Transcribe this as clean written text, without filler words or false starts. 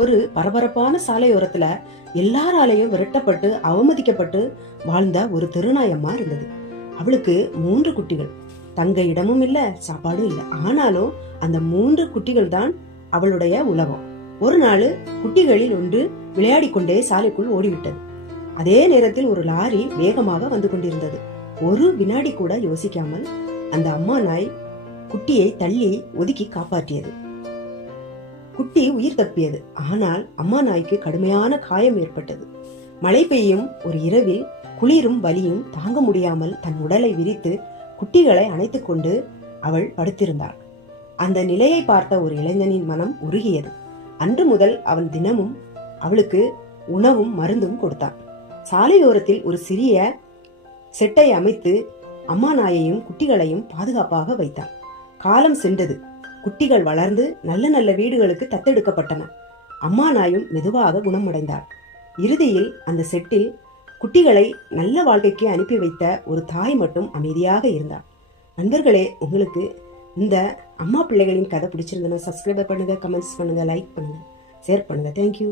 ஒரு பரபரப்பான சாலையோரத்துல எல்லாராலையும் விரட்டப்பட்டு அவமதிக்கப்பட்டு வாழ்ந்த ஒரு தெருநாயம்மா இருந்தது. அவளுக்கு 3 குட்டிகள். தங்க இடமும் இல்ல, சாப்பாடும் இல்ல. ஆனாலும் அந்த 3 குட்டிகள் தான் அவளுடைய உலகம். ஒரு நாள் குட்டிகளில் ஒன்று விளையாடி கொண்டே சாலைக்குள் ஓடிவிட்டது. அதே நேரத்தில் ஒரு லாரி வேகமாக வந்து கொண்டிருந்தது. ஒரு வினாடி கூட யோசிக்காமல் அந்த அம்மா நாய் குட்டியை தள்ளி ஒதுக்கி காப்பாற்றியது. குட்டி உயிர் தப்பியது. ஆனால் அம்மா நாய்க்கு கடுமையான காயம் ஏற்பட்டது. மழை பெய்யும் ஒரு இரவில் குளிரும் வலியும் தாங்க முடியாமல் தன் உடலை விரித்து குட்டிகளை அணைத்துக் கொண்டு அவள் படுத்திருந்தாள். அந்த நிலையை பார்த்த ஒரு இளைஞனின் மனம் உருகியது. அன்று முதல் அவன் தினமும் அவளுக்கு உணவும் மருந்தும் கொடுத்தான். சாலையோரத்தில் ஒரு சிறிய செட்டை அமைத்து அம்மா நாயையும் குட்டிகளையும் பாதுகாப்பாக வைத்தான். காலம் சென்றது. குட்டிகள் வளர்ந்து நல்ல நல்ல வீடுகளுக்கு தத்தெடுக்கப்பட்டன. அம்மா நாயும் மெதுவாக குணமடைந்தாள். இறுதியில் அந்த செட்டில் குட்டிகளை நல்ல வாழ்க்கைக்கு அனுப்பி வைத்த ஒரு தாய் மட்டும் அமைதியாக இருந்தாள். நண்பர்களே, உங்களுக்கு இந்த அம்மா பிள்ளைகளின் கதை பிடிச்சிருந்தனா சப்ஸ்கிரைப் பண்ணுங்க, கமெண்ட்ஸ் பண்ணுங்க, லைக் பண்ணுங்க, ஷேர் பண்ணுங்க. தேங்க்யூ.